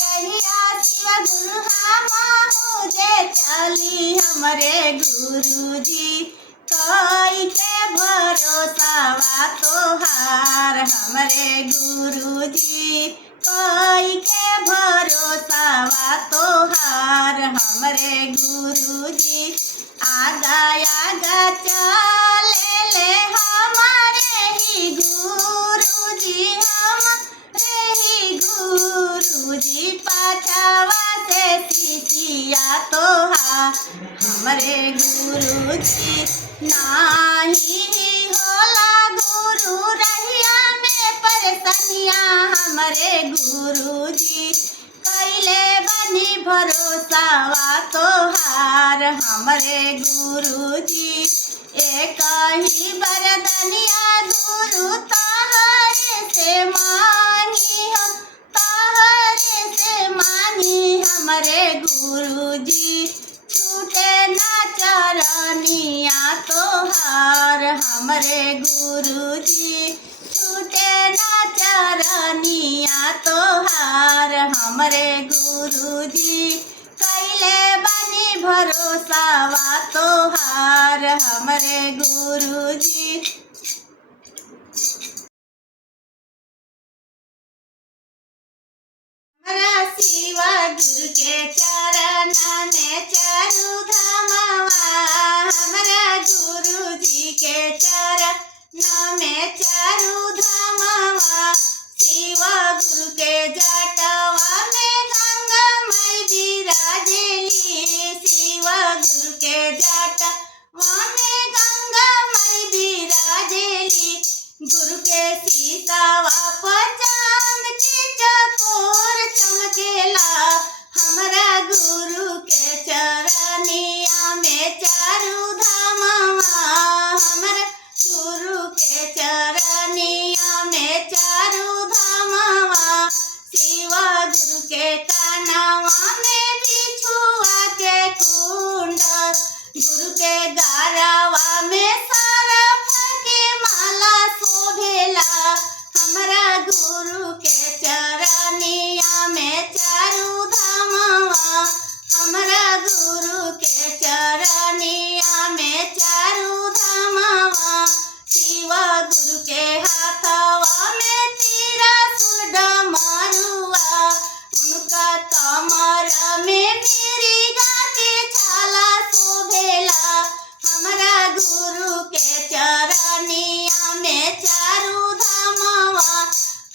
रहिया शिव गुरु हम जे चली हमरे गुरु जी कोई के भरोसा तोहार हमरे गुरु जी कोई के भरोसा तोहार हमरे गुरु जी आगा आगा चले ले हमारे ही गुरु जी हमरे ही गुरु जी पाछावा से सिसिया तोहार हमरे गुरु जी नाही होला गुरु रहिया में परेशानिया हमरे गुरु जी कैले बनी भरोसा तोहार हमरे गुरु जी एक ही बरदनिया गुरु तहरे से मांगी हम तहरे से मांगी हमरे गुरु जी छूटे ना चरनिया तोहार हमरे गुरु जी छूटे ना चरनिया तोहार हमरे गुरु जी कैले बनी भरोसा तोहार हमरे गुरु जी शिव गुरु के चरण में चारू धामवा हमरा गुरु जी के चरण में चारू धामवा शिव गुरु के जटवा में गंगा माई विराजेली शिव गुरु के जटवा में गंगा माई विराजेली गुरु के सीतावा पर चांद की चकोर चमकेला हमरा गुरु के चरनिया में चारू धामवा हमरा गुरु के चरनिया में चारू धामवा शिव गुरु के कानवा में बिछुआ के कुंड गुरु के गारवा में सरफ के माला शोभेला हमरा गुरु के चरनिया में चारू धामवा हमरा गुरु के चरनिया में चारू धामवा शिव गुरु के हाथवा में त्रिशूल डमरुआ उनका कमर में मिर्गा के छाला शोभेला हमरा गुरु के चरनिया में चारू धामवा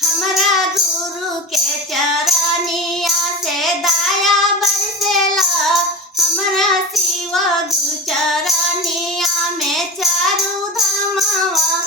हमरा गुरु के चरनिया से दया बरसेला हमरा शिव गुरु चरनिया में चारू धामवा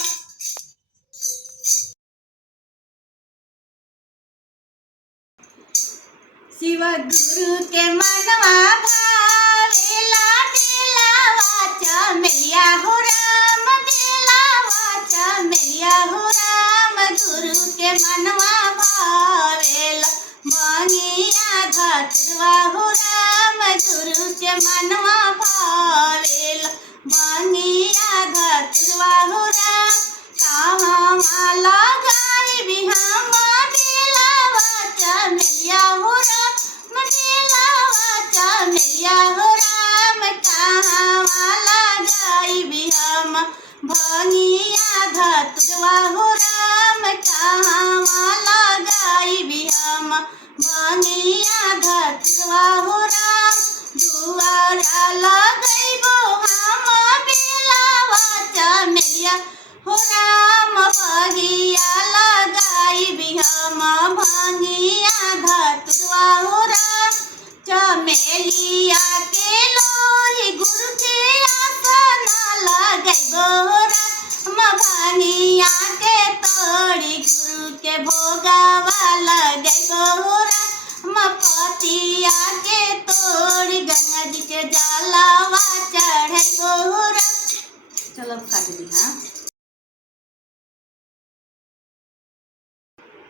शिव गुरु के मनवा भावेला बेलावा चमेलिया हो राम बेलावा चमेलिया हो राम गुरु के मनवा भावेला मंगिया धतुरवा हो राम गुरु के मनवा भावेला मंगिया धतुरवा हो राम कावा लगाई भी हम बेलावा चमेलिया हो राम बेलावा चमेलिया हो राम कहाँ लगाई भी हम भंगिया धतुरवा हो राम कहाँ लगाई भी हम भंगिया धतुरवा हो राम दुआरा लगैबो हम बेलावा चमेलिया हो राम भंगिया लगाई भी हम भंगिया धतुरवा हो राम चमेलिया के लोरी गुरु के आसन लगैबो राम भंगिया के तोड़ी गुरु के भोगावा लगैबो राम पतिया के तोड़ी गंगा जी के जलावा चढ़ैबो राम चलो काट दी हाँ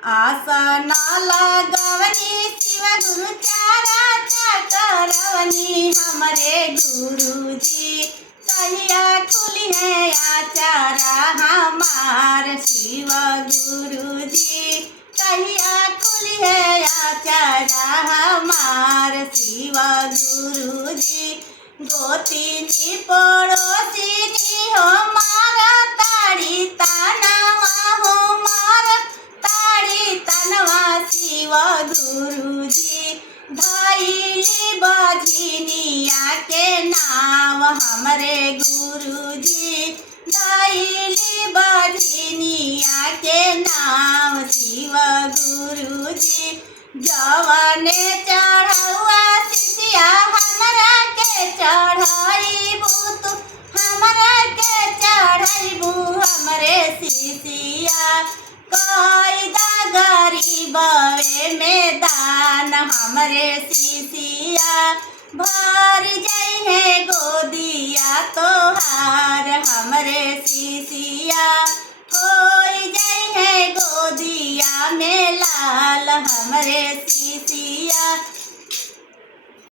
आसन लगवनी शिव गुरु चारा चकरवनी हमरे गुरु जी कहिया खुली है आचारा हमार शिव गुरु जी कहिया खुली है पाचारा हमार शिव गुरु जी। गोतिनी पड़ोसिनी हो मारा ताड़ी तनवा हो मारा ताड़ी तनवा शिव गुरु जी। धैली बझिनिया के नाम हमरे गुरु जी। धैली बझिनिया के नाम शिव गुरु जी। जवने चढ़ौआ सिसिया हमरा के चढ़ाईबू तू हमरा के चढ़ाईबू हमरे सिसिया। कैदा गरीबवे में दान हमरे सिसिया। भर जइहे गोदिया तोहार हमरे सिसिया। हो जइहे गोदिया में लाल हमरे